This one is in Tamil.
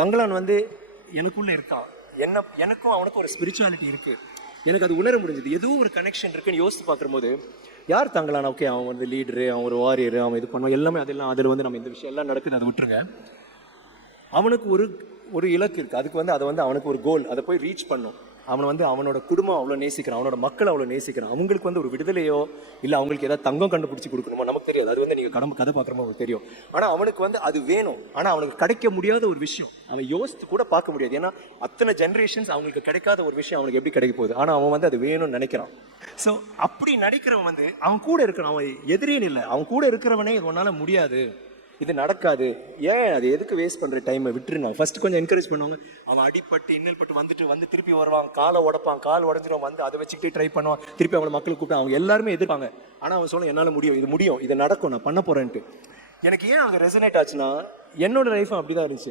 தங்கலான் வந்து எனக்குள்ளே இருக்கான் என்ன எனக்கும் அவனுக்கும் ஒரு ஸ்பிரிச்சுவாலிட்டி இருக்குது எனக்கு அது உணர முடிஞ்சது. ஏதோ ஒரு கனெக்ஷன் இருக்குன்னு யோசித்து பார்க்கும்போது யார் தங்கலான் ஓகே அவன் வந்து லீடரு அவன் ஒரு வாரியர் அவன் இது பண்ணுவான். எல்லாமே அதெல்லாம் அதில் வந்து நம்ம இந்த விஷயம் எல்லாம் நடக்குது அதை விட்டுருங்க. அவனுக்கு ஒரு ஒரு இலக்கு இருக்குது அதுக்கு வந்து அதை வந்து அவனுக்கு ஒரு கோல் அதை போய் ரீச் பண்ணும். அவனை வந்து அவனோட குடும்பம் அவ்வளோ நேசிக்கிறான் அவனோட மக்கள் அவ்வளோ நேசிக்கிறான். அவங்களுக்கு வந்து ஒரு விடுதலையோ இல்லை அவங்களுக்கு ஏதாவது தங்கம் கண்டுபிடிச்சி கொடுக்கணுமோ நமக்கு தெரியாது. அது வந்து நீங்கள் கடமை கதை பார்க்குறமோ அவனுக்கு தெரியும். ஆனால் அவனுக்கு வந்து அது வேணும். ஆனால் அவனுக்கு கிடைக்க முடியாத ஒரு விஷயம். அவன் யோசித்து கூட பார்க்க முடியாது. ஏன்னா அத்தனை ஜென்ரேஷன்ஸ் அவங்களுக்கு கிடைக்காத ஒரு விஷயம் அவனுக்கு எப்படி கிடைக்க போகுது? ஆனால் அவன் வந்து அது வேணும்னு நினைக்கிறான். ஸோ அப்படி நினைக்கிறவன் வந்து அவன் கூட இருக்கிறான் அவன் எதிரின்னு இல்லை அவன் கூட இருக்கிறவனே உன்னால் முடியாது. இது நடக்காது. ஏன்? அது எதுக்கு வேஸ்ட் பண்ணுற டைமை விட்டுருங்க ஃபர்ஸ்ட் கொஞ்சம் என்கரேஜ் பண்ணுவாங்க. அவன் அடிப்பட்டு இன்னல் பட்டு வந்துட்டு வந்து திருப்பி வருவான். காலை உடைப்பான். கால் உடஞ்சிரும். வந்து அதை வச்சுக்கிட்டு ட்ரை பண்ணுவான். திருப்பி அவங்களை மக்கள் கூப்பிட்டு அவங்க எல்லாருமே எதிர்ப்பாங்க. ஆனால் அவன் சொல்ல என்னால் முடியும். இது முடியும். இது நடக்கும். நான் பண்ண போகிறேன்ட்டு எனக்கு ஏன் அங்கே ரெசனேட் ஆச்சுன்னா என்னோட லைஃப் அப்படி தான் இருந்துச்சு.